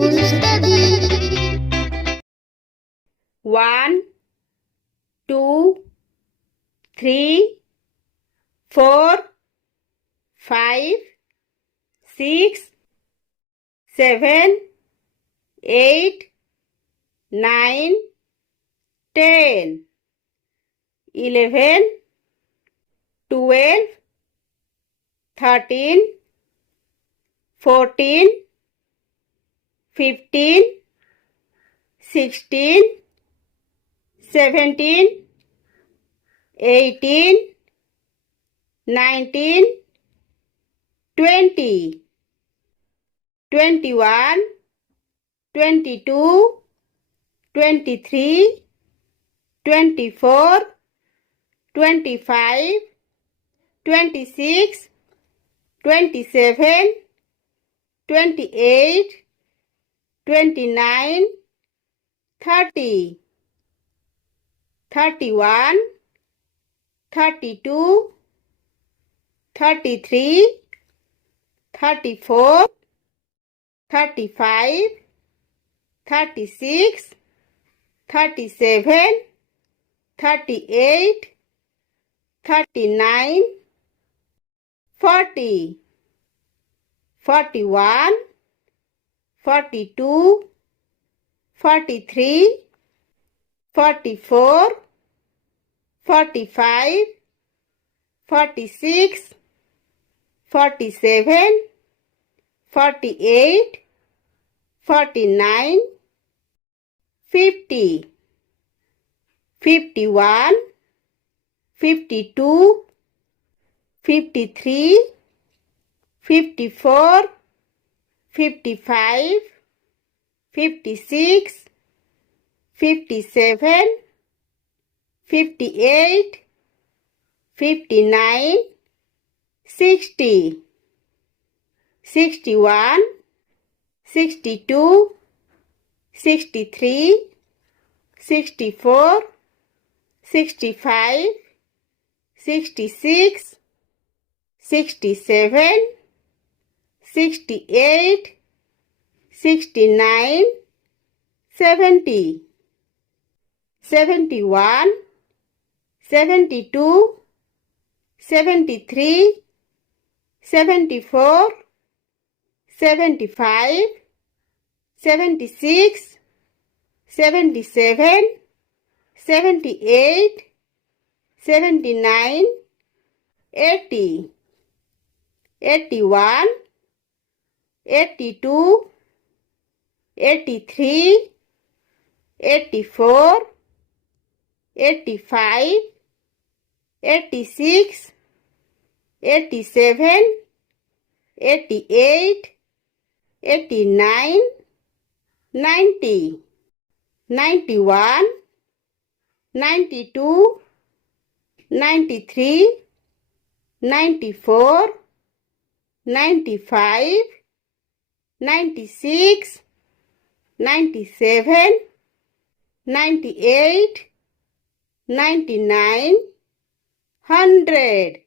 to study. 1, 2, 3, 4, 5, 6, 7, 8, 9, 10, 11, 12, 13, 14, 15, 16, 17, 18, 19, 20, 21, 22, 23, 24, 25, 26, 27, 28, 29, 30, 31, 32, 33, 34, 35, 36, 37, 38, 39, 40, 41, 42, 43, 44, 45, 46, 47, 48, 49, 50, 51, 52, 53, 54, 55, 56, 57, 58, 59, 60, 61, 62, 63, 64, 65, 66, 67, 68, 69, 70, 71, 72, 73, 74, 75, 76, 77, 78, 79, 80, 81, 82, 83, 84, 85, 86, 87, 88, 89, 90, 91, 92, 93, 94, 95, 96, 97, 98, 99, 100.